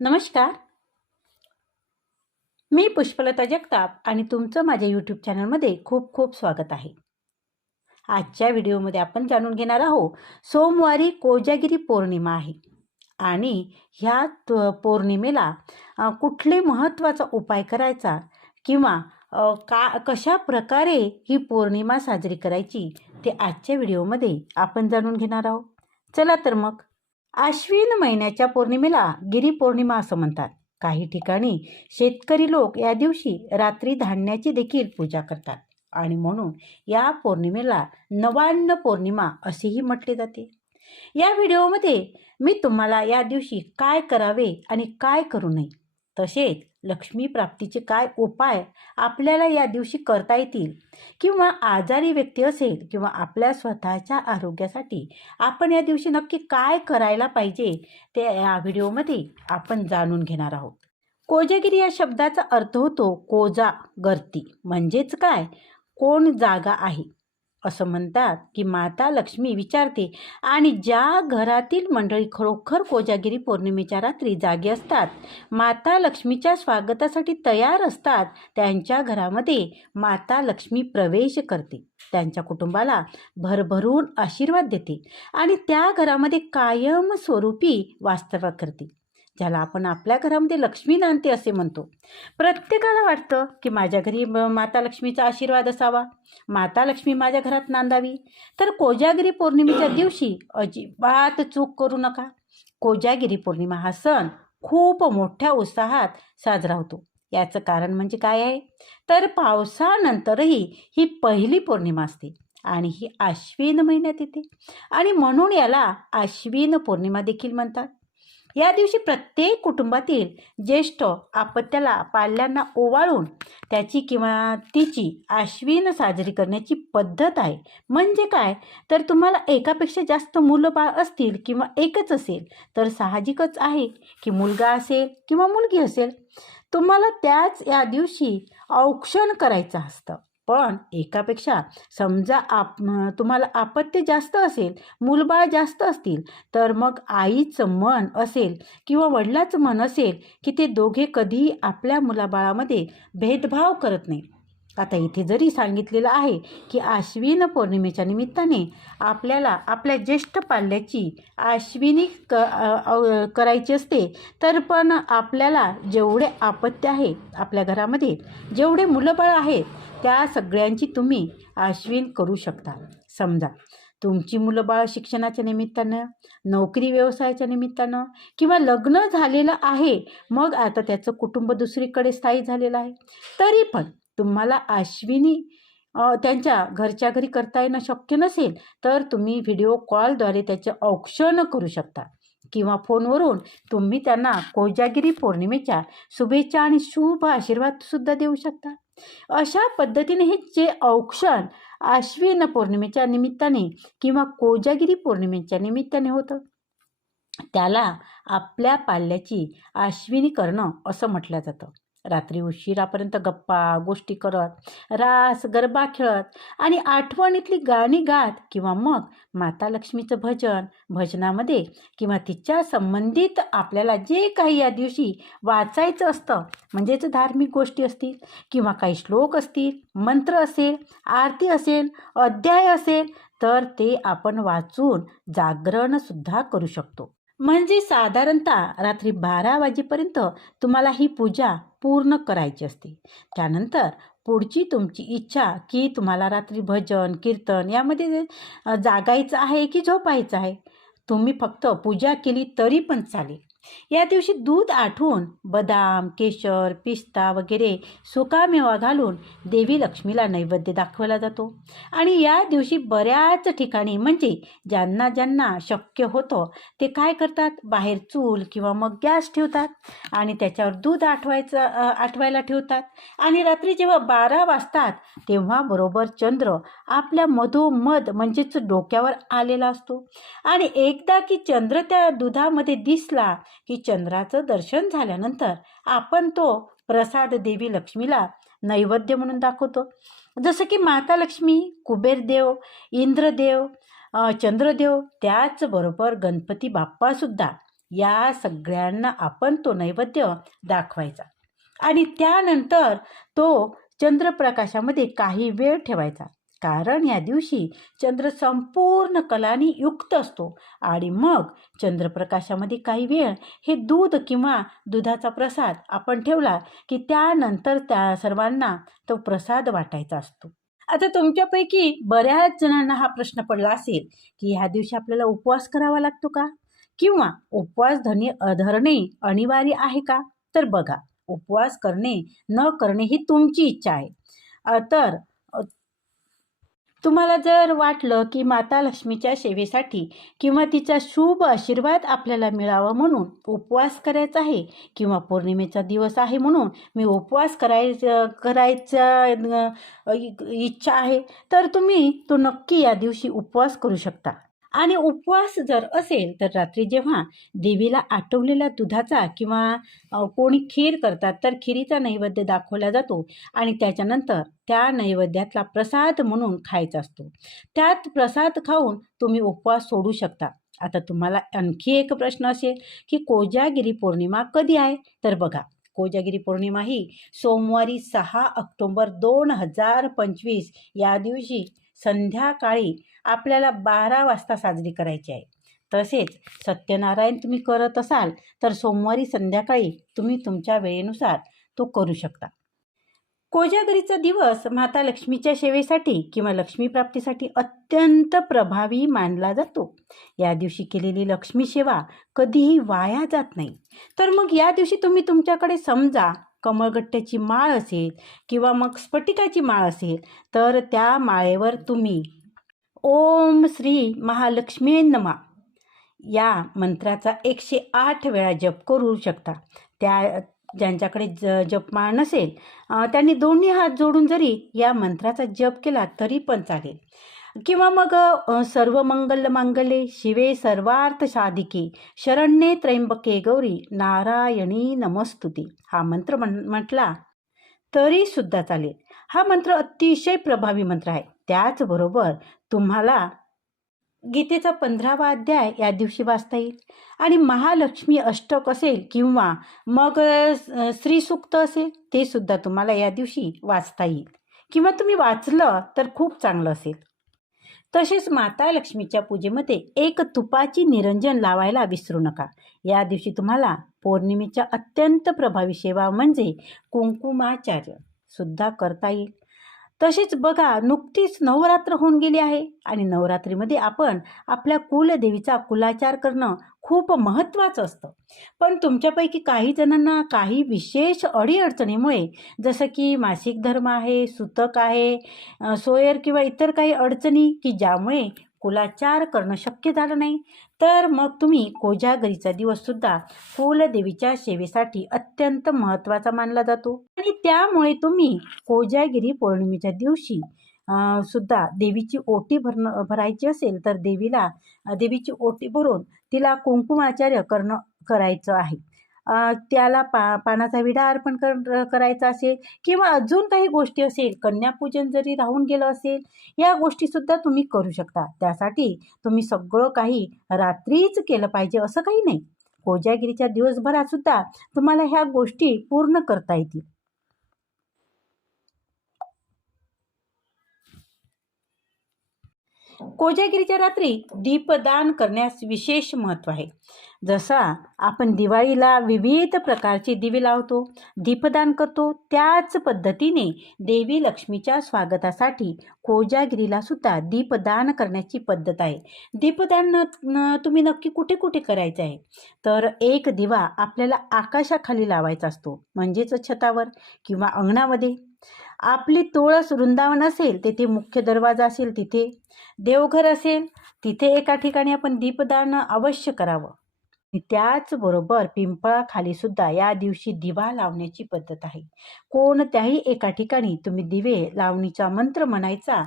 नमस्कार. मी पुष्पलता जगताप आणि तुमचं माझ्या यूट्यूब चॅनलमध्ये खूप खूप स्वागत आहे. आजच्या व्हिडिओमध्ये आपण जाणून घेणार आहोत सोमवारी कोजागिरी पौर्णिमा आहे आणि ह्या त- पौर्णिमेला कुठले महत्त्वाचा उपाय करायचा किंवा का कशा प्रकारे ही पौर्णिमा साजरी करायची ते आजच्या व्हिडिओमध्ये आपण जाणून घेणार आहोत. चला तर मग. आश्विन महिन्याच्या पौर्णिमेला गिरीपौर्णिमा असं म्हणतात. काही ठिकाणी शेतकरी लोक या दिवशी रात्री धान्याची देखील पूजा करतात आणि म्हणून या पौर्णिमेला नवान्न पौर्णिमा असेही म्हटले जाते. या व्हिडिओमध्ये मी तुम्हाला या दिवशी काय करावे आणि काय करू नये तसेच लक्ष्मी प्राप्तीचे काय उपाय आपल्याला या दिवशी करता येतील? किंवा आजारी व्यक्ती असेल किंवा आपल्या स्वतःच्या आरोग्यासाठी आपण या दिवशी नक्की काय करायला पाहिजे? ते या व्हिडिओमध्ये आपण जाणून घेणार आहोत. कोजागिरी या शब्दाचा अर्थ होतो कोजा गर्ती म्हणजेच काय? कोण जागा आहे? असं म्हणतात की माता लक्ष्मी विचारते आणि ज्या घरातील मंडळी खरोखर कोजागिरी पौर्णिमेच्या रात्री जागी असतात माता लक्ष्मीच्या स्वागतासाठी तयार असतात त्यांच्या घरामध्ये माता लक्ष्मी प्रवेश करते. त्यांच्या कुटुंबाला भरभरून आशीर्वाद देते आणि त्या घरामध्ये कायम स्वरूपी वास्तव्य करते. ज्याला आपण आपल्या घरामध्ये लक्ष्मी नांदते असे म्हणतो. प्रत्येकाला वाटतं की माझ्या घरी माता लक्ष्मीचा आशीर्वाद असावा. माता लक्ष्मी माझ्या घरात नांदावी. तर कोजागिरी पौर्णिमेच्या दिवशी अजिबात चूक करू नका. कोजागिरी पौर्णिमा हा सण खूप मोठ्या उत्साहात साजरा होतो. याचं कारण म्हणजे काय आहे? तर पावसानंतरही ही पहिली पौर्णिमा असते आणि ही आश्विन महिन्यात येते. आणि म्हणून याला आश्विन पौर्णिमा देखील म्हणतात. या दिवशी प्रत्येक कुटुंबातील ज्येष्ठ आपत्याला पाल्यांना ओवाळून त्याची किंवा तिची आश्विन साजरी करण्याची पद्धत आहे. म्हणजे काय? तर तुम्हाला एकापेक्षा जास्त मुलं बाळ असतील किंवा एकच असेल तर साहजिकच आहे की मुलगा असेल किंवा मुलगी असेल. तुम्हाला त्याच या दिवशी औक्षण करायचं असतं. पण एकापेक्षा समजा आप तुम्हाला आपत्य जास्त असेल मूलबाळ जास्त असतील तर मग आईचं मन असेल किंवा वडिलाचं मन असेल की ते दोघे कधीही आपल्या मुलाबाळामध्ये भेदभाव करत नाही आता इथे जरी सांगितलेलं आहे की आश्विन पौर्णिमेच्या निमित्ताने आपल्याला आपल्या ज्येष्ठ पाल्याची आश्विनी क करायची असते तर पण आपल्याला जेवढे आपत्य आहे आपल्या घरामध्ये जेवढे मुलंबाळ आहेत त्या सगळ्यांची तुम्ही आश्विन करू शकता. समजा तुमची मुलं बाळ शिक्षणाच्या निमित्तानं नोकरी व्यवसायाच्या निमित्तानं किंवा लग्न झालेलं आहे मग आता त्याचं कुटुंब दुसरीकडे स्थायी झालेलं आहे. तरी पण तुम्हाला आश्विनी त्यांच्या घरच्या घरी करता येणं शक्य नसेल तर तुम्ही व्हिडिओ कॉलद्वारे त्याचे औक्षण करू शकता. किंवा फोनवरून तुम्ही त्यांना कोजागिरी पौर्णिमेच्या शुभेच्छा आणि शुभ आशीर्वादसुद्धा देऊ शकता. अशा पद्धतीने हे जे औक्षण आश्विन पौर्णिमेच्या निमित्ताने किंवा कोजागिरी पौर्णिमेच्या निमित्ताने होतं. त्याला आपल्या पाल्याची आश्विनी करणं असं म्हटलं जातं. रात्री उशिरापर्यंत गप्पा गोष्टी करत रास गरबा खेळत आणि आठवणीतली गाणी गात किंवा मग माता लक्ष्मीचं भजन भजनामध्ये किंवा तिच्या संबंधित आपल्याला जे काही या दिवशी वाचायचं असतं म्हणजेच धार्मिक गोष्टी असतील किंवा काही श्लोक असतील मंत्र असेल आरती असेल अध्याय असेल तर ते आपण वाचून जागरणसुद्धा करू शकतो. म्हणजे साधारणतः रात्री बारा वाजेपर्यंत तुम्हाला ही पूजा पूर्ण करायची असते. त्यानंतर पुढची तुमची इच्छा की तुम्हाला रात्री भजन कीर्तन यामध्ये जागायचं आहे की झोपायचं आहे. तुम्ही फक्त पूजा केली तरी पण चालेल. या दिवशी दूध आठवून बदाम केशर पिस्ता वगैरे सुकामेवा घालून देवी लक्ष्मीला नैवेद्य दाखवला जातो. आणि या दिवशी बऱ्याच ठिकाणी म्हणजे ज्यांना ज्यांना शक्य होतं ते काय करतात? बाहेर चूल किंवा मग गॅस ठेवतात आणि त्याच्यावर दूध आठवायचं आठवायला ठेवतात. आणि रात्री जेव्हा बारा वाजतात तेव्हा बरोबर चंद्र आपल्या मधोमध म्हणजेच डोक्यावर आलेला असतो. आणि एकदा की चंद्र त्या दुधामध्ये दिसला की चंद्राचं दर्शन झाल्यानंतर आपण तो प्रसाद देवी लक्ष्मीला नैवेद्य म्हणून दाखवतो. जसं की माता लक्ष्मी कुबेरदेव इंद्रदेव चंद्रदेव त्याचबरोबर गणपती बाप्पासुद्धा या सगळ्यांना आपण तो नैवेद्य दाखवायचा. आणि त्यानंतर तो चंद्रप्रकाशामध्ये काही वेळ ठेवायचा. कारण या दिवशी चंद्र संपूर्ण कलानी युक्त असतो आणि मग चंद्रप्रकाशामध्ये काही वेळ हे दूध किंवा दुधाचा प्रसाद आपण ठेवला की त्यानंतर त्या सर्वांना तो प्रसाद वाटायचा असतो. आता तुमच्यापैकी बऱ्याच जणांना हा प्रश्न पडला असेल की ह्या दिवशी आपल्याला उपवास करावा लागतो का? किंवा उपवास धने धरणे अनिवार्य आहे का? तर बघा उपवास करणे न करणे ही तुमची इच्छा आहे. तर तुम्हाला जर वाटलं की माता लक्ष्मीच्या सेवेसाठी किंवा तिचा शुभ आशीर्वाद आपल्याला मिळावा म्हणून उपवास करायचा आहे किंवा पौर्णिमेचा दिवस आहे म्हणून मी उपवास करायचं करायचा इ- इच्छा आहे तर तुम्ही तो नक्की या दिवशी उपवास करू शकता. आणि उपवास जर असेल तर रात्री जेव्हा देवीला आटवलेल्या दुधाचा किंवा कोणी खीर करतात तर खिरीचा नैवेद्य दाखवला जातो आणि त्याच्यानंतर त्या नैवेद्यातला प्रसाद म्हणून खायचा असतो. त्यात प्रसाद खाऊन तुम्ही उपवास सोडू शकता. आता तुम्हाला आणखी एक प्रश्न असेल की कोजागिरी पौर्णिमा कधी आहे? तर बघा कोजागिरी पौर्णिमा ही सोमवारी सहा ऑक्टोंबर दोन हजार पंचवीस या दिवशी संध्याकाळी आपल्याला बारा वाजता साजरी करायची आहे. तसेच सत्यनारायण तुम्ही करत असाल तर सोमवारी संध्याकाळी तुम्ही तुमच्या वेळेनुसार तो करू शकता. कोजागरीचा दिवस माता लक्ष्मीच्या सेवेसाठी किंवा लक्ष्मीप्राप्तीसाठी अत्यंत प्रभावी मानला जातो. या दिवशी केलेली लक्ष्मी सेवा कधीही वाया जात नाही. तर मग या दिवशी तुम्ही तुमच्याकडे समजा कमळगट्ट्याची माळ असेल किंवा मग स्फटिकाची माळ असेल तर त्या माळेवर तुम्ही ओम श्री महालक्ष्मी नमा. या मंत्राचा एकशे आठ वेळा जप करू शकता. त्या ज्यांच्याकडे ज जपमाळ नसेल त्यांनी दोन्ही हात जोडून जरी या मंत्राचा जप केला तरी पण चालेल. किंवा मग सर्व मंगल मांगल्ये शिवे सर्वार्थ साधिके शरण्ये त्र्यंबके गौरी नारायणी नमस्तुती. हा मंत्र म्हण म्हटला तरी सुद्धा चालेल. हा मंत्र अतिशय प्रभावी मंत्र आहे. त्याचबरोबर तुम्हाला गीतेचा पंधरावा अध्याय या दिवशी वाचता येईल. आणि महालक्ष्मी अष्टक असेल किंवा मग अ, श्रीसूक्त असेल ते सुद्धा तुम्हाला या दिवशी वाचता येईल. किंवा तुम्ही वाचलं तर खूप चांगलं असेल. तसेच माता लक्ष्मीच्या पूजेमध्ये एक तुपाची निरंजन लावायला विसरू नका. या दिवशी तुम्हाला पौर्णिमेच्या अत्यंत प्रभावी सेवा म्हणजे कुंकुमाचार्य सुद्धा करता येईल. तशीच बघा नुकतीच नवरात्र होऊन गेली आहे आणि नवरात्रीमध्ये आपण आपल्या कुलदेवीचा कुलाचार करणं खूप महत्त्वाचं असतं. पण तुमच्यापैकी काही जणांना काही विशेष अडीअडचणीमुळे जसं की मासिक धर्म आहे सुतक आहे सोयर किंवा इतर काही अडचणी की ज्यामुळे कुलाचार करणं शक्य झालं नाही. तर मग तुम्ही कोजागरीचा दिवससुद्धा कुलदेवीच्या सेवेसाठी अत्यंत महत्त्वाचा मानला जातो. आणि त्यामुळे तुम्ही कोजागिरी पौर्णिमेच्या दिवशी सुद्धा देवीची ओटी भरणं भरायची असेल तर देवीला देवीची ओटी भरून तिला कुंकुमाचार्य करणं करायचं आहे. त्याला पा पानाचा विडा अर्पण कर करायचा असेल किंवा अजून काही गोष्टी असेल कन्यापूजन जरी राहून गेलं असेल या गोष्टीसुद्धा तुम्ही करू शकता. त्यासाठी तुम्ही सगळं काही रात्रीच केलं पाहिजे असं काही नाही. कोजागिरीच्या दिवसभरात सुद्धा तुम्हाला ह्या गोष्टी पूर्ण करता येतील. कोजागिरीच्या रात्री दीपदान करण्यास विशेष महत्त्व आहे. जसा आपण दिवाळीला विविध प्रकारचे दिवे लावतो दीपदान करतो त्याच पद्धतीने देवी लक्ष्मीच्या स्वागतासाठी कोजागिरीला सुद्धा दीपदान करण्याची पद्धत आहे. दीपदान न- तुम्ही नक्की कुठे कुठे करायचं आहे? तर एक दिवा आपल्याला आकाशाखाली लावायचा असतो म्हणजेच छतावर किंवा अंगणामध्ये. आपली तुळस वृंदावन असेल तेथे मुख्य दरवाजा असेल तिथे देवघर असेल तिथे एका ठिकाणी आपण दीपदान अवश्य करावं. त्याचबरोबर पिंपळाखाली सुद्धा या दिवशी दिवा लावण्याची पद्धत आहे. कोणत्याही एका ठिकाणी तुम्ही दिवे लावणीचा मंत्र म्हणायचा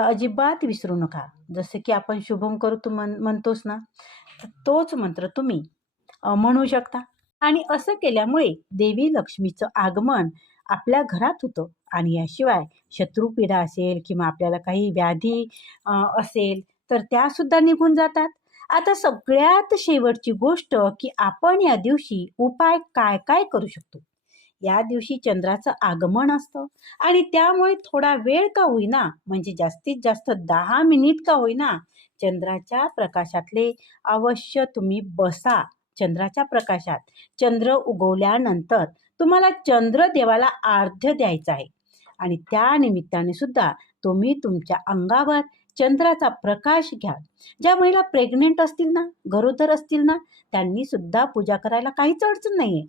अजिबात विसरू नका. जसं की आपण शुभम करू म्हण म्हणतोस ना तोच मंत्र तुम्ही म्हणू शकता. आणि असं केल्यामुळे देवी लक्ष्मीचं आगमन आपल्या घरात होतं. आणि याशिवाय शत्रुपीडा असेल किंवा आपल्याला काही व्याधी असेल तर त्यासुद्धा निघून जातात. आता सगळ्यात शेवटची गोष्ट की आपण या दिवशी उपाय काय काय करू शकतो? या दिवशी चंद्राचं आगमन असतं आणि त्यामुळे थोडा वेळ का होईना म्हणजे जास्तीत जास्त दहा मिनिट का होईना चंद्राच्या प्रकाशातले अवश्य तुम्ही बसा. चंद्राच्या प्रकाशात चंद्र उगवल्यानंतर तुम्हाला चंद्र देवाला आर्ध्य द्यायचं आहे. आणि त्या निमित्ताने सुद्धा तुम्ही तुमच्या अंगावर चंद्राचा प्रकाश घ्या. ज्या महिला प्रेग्नेंट असतील ना गरोदर असतील ना त्यांनी सुद्धा पूजा करायला काहीच अडचण नाही आहे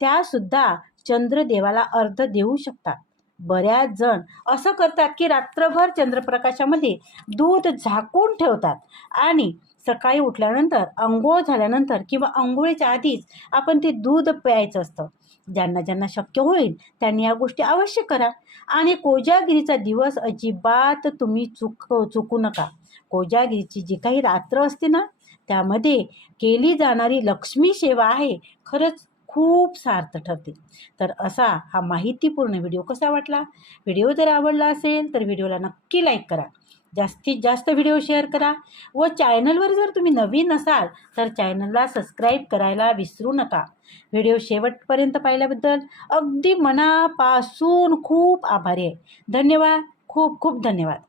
त्या सुद्धा चंद्रदेवाला अर्ध देऊ शकतात. बऱ्याच जण असं करतात की रात्रभर चंद्रप्रकाशामध्ये दूध झाकून ठेवतात. आणि सकाळी उठल्यानंतर अंघोळ झाल्यानंतर किंवा अंघोळीच्या आधीच आपण ते दूध प्यायचं असतं. ज्यांना ज्यांना शक्य होईल त्यांनी या गोष्टी अवश्य करा. आणि कोजागिरीचा दिवस अजिबात तुम्ही चुक चुकू नका. कोजागिरीची जी काही रात्र असते ना त्यामध्ये केली जाणारी लक्ष्मी सेवा आहे खरंच खूप सार्थ ठरते. तर असा हा माहितीपूर्ण व्हिडिओ कसा वाटला? व्हिडिओ जर आवडला असेल तर व्हिडिओला नक्की लाईक करा. जास्तीत जास्त व्हिडिओ शेअर करा व चॅनलवर जर तुम्ही नवीन असाल तर चॅनलला सबस्क्राईब करायला विसरू नका. व्हिडिओ शेवटपर्यंत पाहिल्याबद्दल अगदी मनापासून खूप आभारी आहे. धन्यवाद. खूप खूप धन्यवाद.